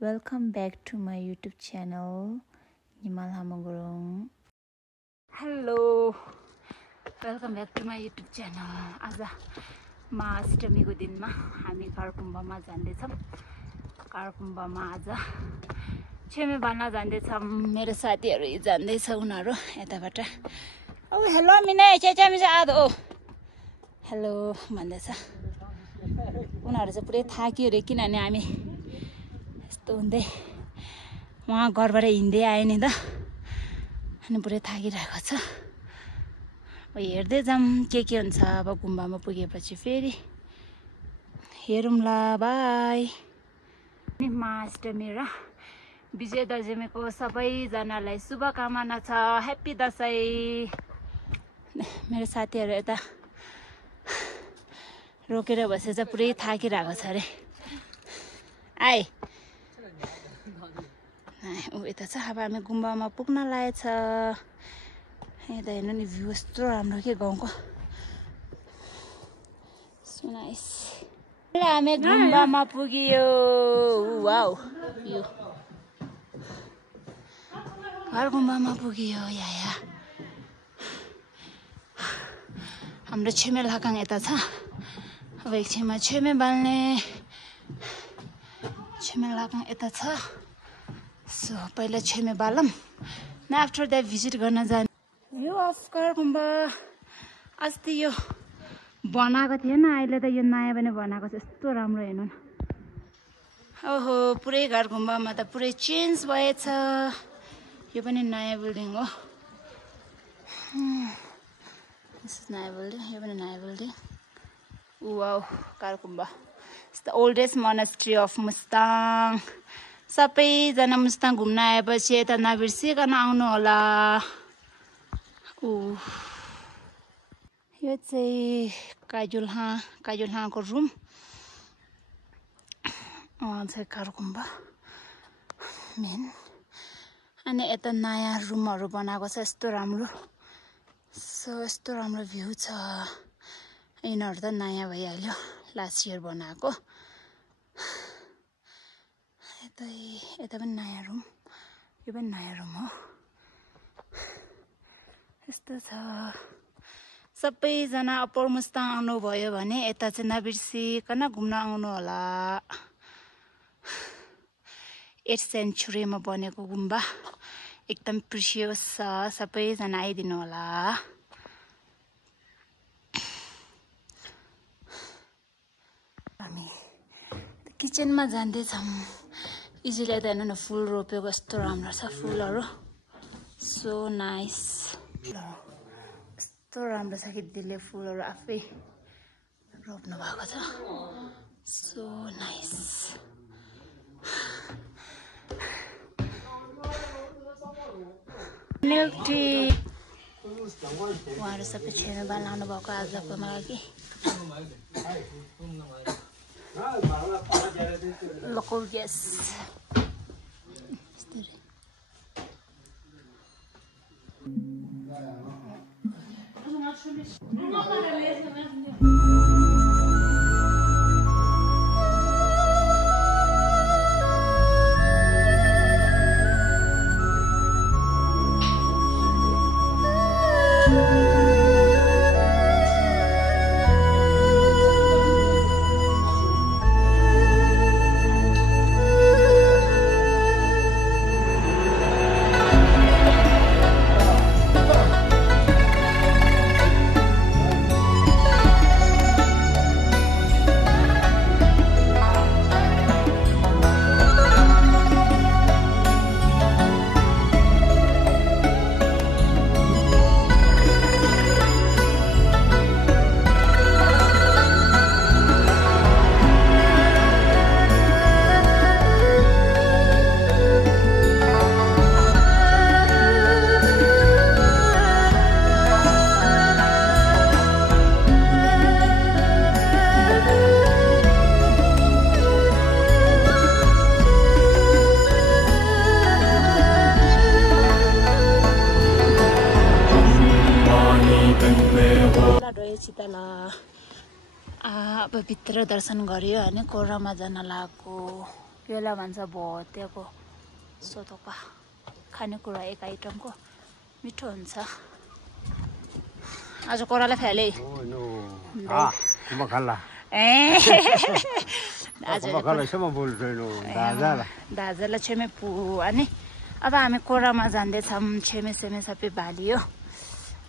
Welcome back to my YouTube channel, Nimal Hamagurung. Hello, welcome back to my YouTube channel. आज महाअष्टमीको दिनमा हामी कारकुम्बामा जाँदैछौँ. कारकुम्बामा आज छेमे बाल्न जाँदैछौँ. मेरो साथीहरू जाँदैछ उनीहरू यताबाट. ओ हेलो मिना चेचामी चाहिँ आदो हेलो भन्दैछ. उनीहरू चाहिँ पुरै थाक्यो रे किनभने हामी यस्तो हुँदै उहाँ घरबाट हिँड्दै आयो नि त अनि पुरै थाकिरहेको छ. अब हेर्दै जाऊँ के हुन्छ. अब गुम्बामा पुगेपछि फेरि हेरौँला. बाई. महाअष्टमी र विजय दशमीको सबैजनालाई शुभकामना छ. ह्याप्पी दसैँ. मेरो साथीहरू यता रोकेर बसेर चाहिँ पुरै थाकिरहेको छ अरे. आए ऊ यता छ. अब हामी गुम्बामा पुग्न लागेछ. यता हेर्नु नि भ्यू यस्तो राम्रो के गाउँको. सुनाइस. हामी गुम्बामा पुग्यो. वाउ यो घर गुम्बामा पुग्यो. या हाम्रो छेमे लाकाङ यता छ. अब एकछिनमा छेमे बाल्ने. छेमे लाकाङ यता छ. सो पहिला छेमे बालौँ न आफ्टर द्याट भिजिट गर्न जाने. यो अफ कारकुम्बा अस्ति यो बनाएको थिएन. अहिले त यो नयाँ पनि बनाएको छ. यस्तो राम्रो हेर्नु न. ओहो पुरै कारकुम्बामा त पुरै चेन्ज भएछ. यो पनि नयाँ बिल्डिङ हो. नयाँ बिल्डिङ. यो पनि नयाँ बिल्डिङ. वाउ कारकुम्बा. It's the oldest monastery of Mustang. सबैजना मुस्ताङ घुम्न आएपछि यता नबिर्सिकन आउनु होला. यो चाहिँ काजुलहाको रुम. चाहिँ कारकुम्बा मेन. अनि यता नयाँ रुमहरू बनाएको छ. यस्तो राम्रो. यस्तो राम्रो भ्यू छ. यिनीहरू त नयाँ भइहाल्यो. लास्ट इयर बनाएको. यता पनि नयाँ रुम. यो पनि नयाँ रुम हो. यस्तो छ. सबैजना अप्पर मुस्ताङ आउनुभयो भने यता चाहिँ नबिर्सिकन घुम्न आउनु होला. 8th सेन्चुरीमा बनेको गुम्बा. एकदम प्रिसियस छ. सबैजना आइदिनु होला. हामी किचनमा जाँदैछौँ. इजिली त हेर्नु न फुल रोपेको यस्तो राम्रो छ फुलहरू. So nice. यस्तो राम्रो छ कि दिदीले फुलहरू आफै रोप्नु भएको छ. So nice. Milk tea. उहाँहरू सबै छेना बनाउनु भएको आजको लागि. Local gas. तल अब भित्र दर्शन गरियो अनि कोरामा जान लागेको. यसलाई भन्छ भोटेको सोतोपा खानेकुरा एक आइटमको मिठो हुन्छ आज कोराला फ्याले दाजुलाई छेमे पु अनि अब हामी कोरामा जाँदैछौँ छेमे सेमे सबै भालियो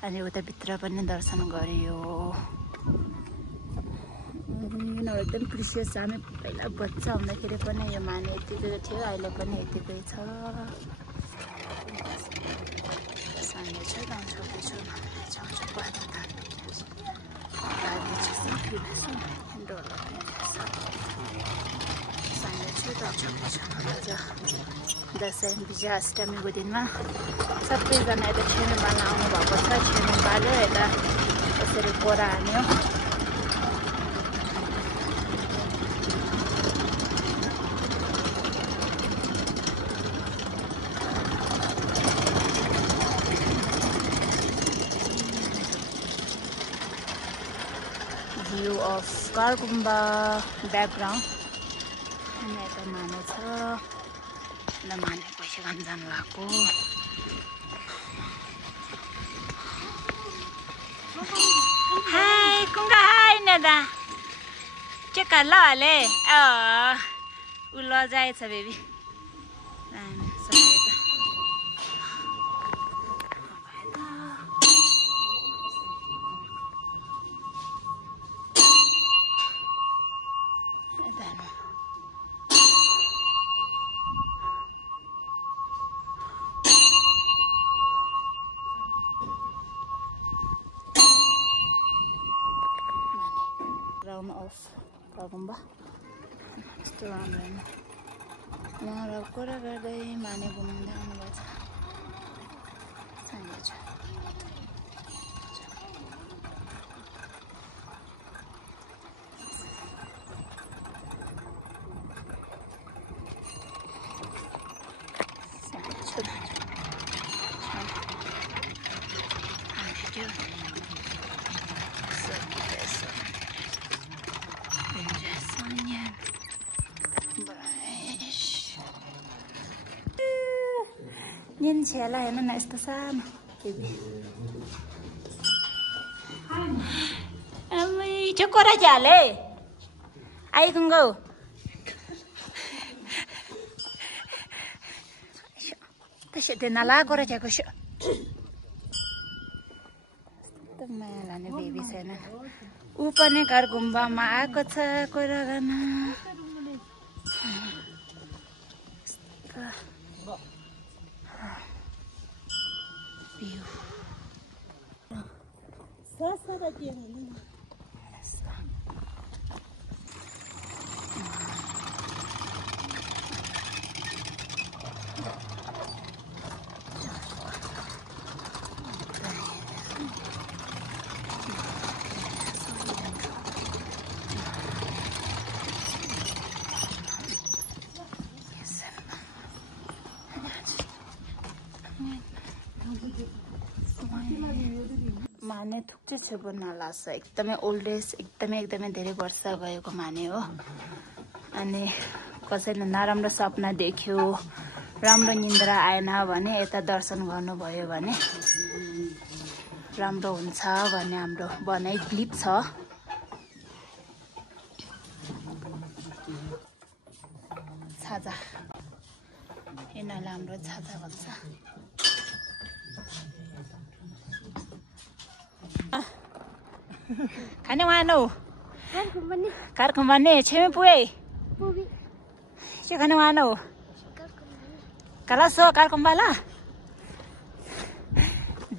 अनि उता भित्र पनि दर्शन गरियो एकदम प्रिसियस छ हामी पहिला बच्चा हुँदाखेरि पनि यो माने यतिकै थियो अहिले पनि यतिकै छ दसैँ विजय अष्टमीको दिनमा सबैजना यता छेमे बाल्न आउनुभएको छ छेमे बाल्यो यता यसरी कोरा हान्यो view of Kargumba background and yata mane cha na mane पैसा खान जानु भएको हाय कुंगा हाय नदा के करला वाले उ ल जाएछ बेबी of Kargumba यस्तो राम्रो उहाँहरू कुरा गर्दै माने घुम्दै आउनुभएको छ nhìn trẻ lại nó này sao mà em chứ có ra trả lệ ai không ngờ ta sẽ tên là có ra trả có sợ tao mà là nó baby xem nè upane Kargumba ma aako cha कोरा गर्न माने थुक्चे छेबो नलाछ एकदमै old age एकदमै धेरै वर्ष भएको माने हो अनि कसैले नराम्रो सपना देख्यो राम्रो निन्द्रा आएन भने यता दर्शन गर्नुभयो भने राम्रो हुन्छ भन्ने हाम्रो भनाइ बिलिभ छ छाजा यिनीहरूले हाम्रो छाजा भन्छ खाने वानो Kargumba छेमे पुगे के खाने वानो कलासो Kargumba ला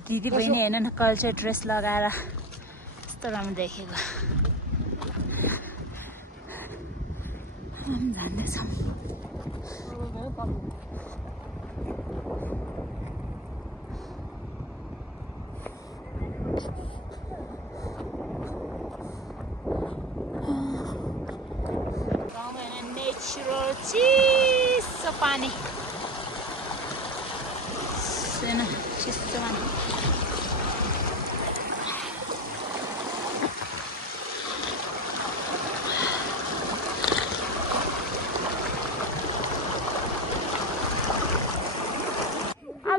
दिदी बहिनी हेर्नु न कल्चर ड्रेस लगाएर यस्तो राम्रो देखेको हम जान्दैछौँ natural चिसो पानी सुन चिसो पानी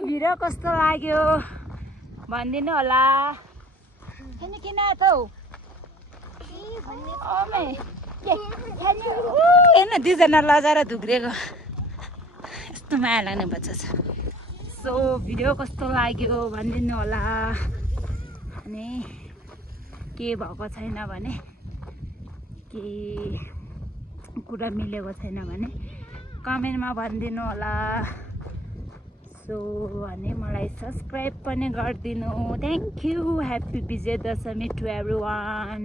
भिडियो कस्तो लाग्यो भनिदिनु होला। किन त हेर्न दुईजना लजाएर धुक्रेको यस्तो माया लाग्ने बच्चा छ। सो भिडियो कस्तो लाग्यो भनिदिनु होला। अनि के भएको छैन भने के कुरा मिलेको छैन भने कमेन्टमा भनिदिनु होला। सो अनि मलाई सब्सक्राइब पनि गरिदिनु। Thank you. Happy Vijayadashami to every one.